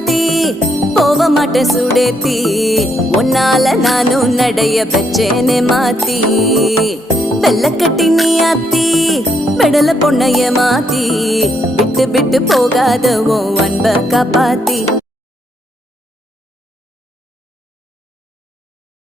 மாத்தி போக மாட்டேன் சுடேத்தி உன்னால நானும் நடைய பெச்சேனே மாத்தி வெள்ளக்கட்டி நீ ஆத்தி பெடல பொண்ணைய மாத்தி விட்டு விட்டு போகாத உன் அன்ப காப்பாத்தி